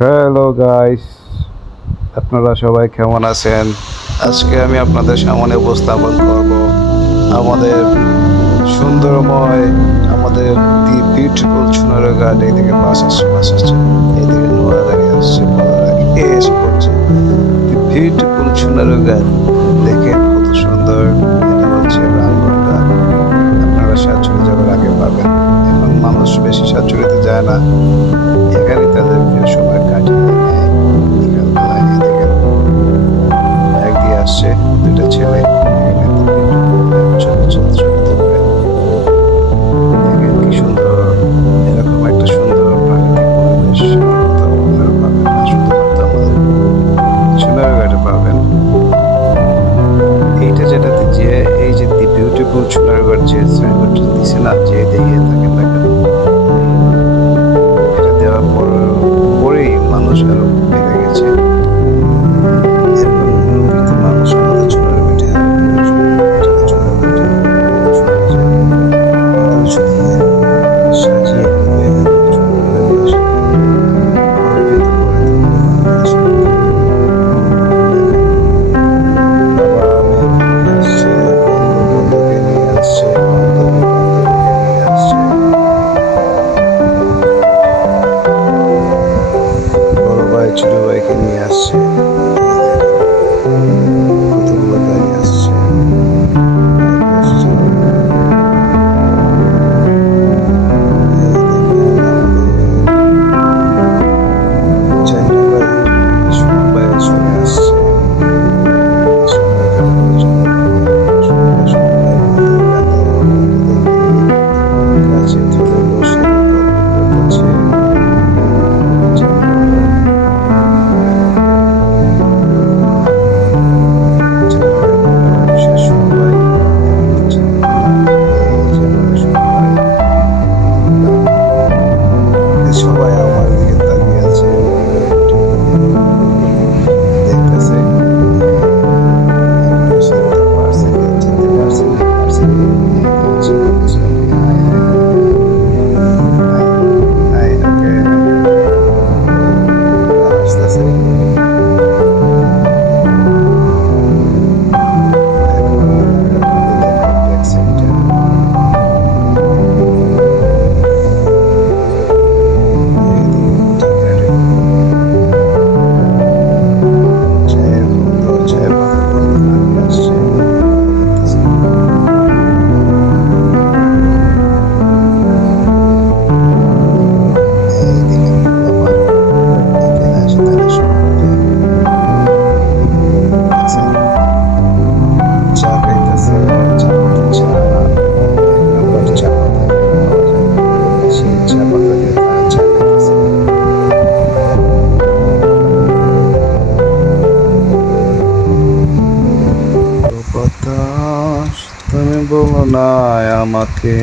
Hello guys, আপনারা সবাই কেমন আছেন? আজকে আমি আপনাদের সামনে উপস্থাপন করব আমাদের সুন্দরময়, আমাদের দি বিউটিফুল সোনারগাঁ। এইদিকে বাস আসছে, এইদিকে নোয়া দাঁড়িয়ে আসছে, বলার আগে এসে পড়ছে। দি বিউটিফুল সোনারগাঁ, দেখেন কত সুন্দর। এটা হচ্ছে রামগঙ্গা। আপনারা সাতচুরি যাওয়ার আগে পাবেন। এখন মানুষ বেশি সাতচুরিতে যায় না, এখানে তাদের প্রিয় সময় কাটিয়ে নেয়। বিকালবেলায় এই দেখেন বাইক দিয়ে আসছে দুইটা ছেলে, এখানে ছবি ছবি তুলবে। দেখেন কি সুন্দর, এরকম একটা সুন্দর প্রাকৃতিক পরিবেশ কোথাও আপনারা পাবেন না, শুধুমাত্র আমাদের সোনারগাঁয়ে পাবেন। এইটা যেটাতে যে এই যে দি বিউটিফুল সোনারগাঁর যে সাইনবোর্ডটা দিছে না, যে দেখে থাকেন না কেন, এটা দেওয়ার পরেই মানুষ আরো বেড়ে গেছে। এরকম নিয়মিত মানুষ আমাদের সোনারগাঁয়ে সাজিয়ে ছোট ভাইকে নিয়ে আসছে, কতগুলো গাড়ি আসছে, সবাই আমার দিকে তাকিয়ে আছে, দেখতেছে। বাতাস, তুমি বলো না আমাকে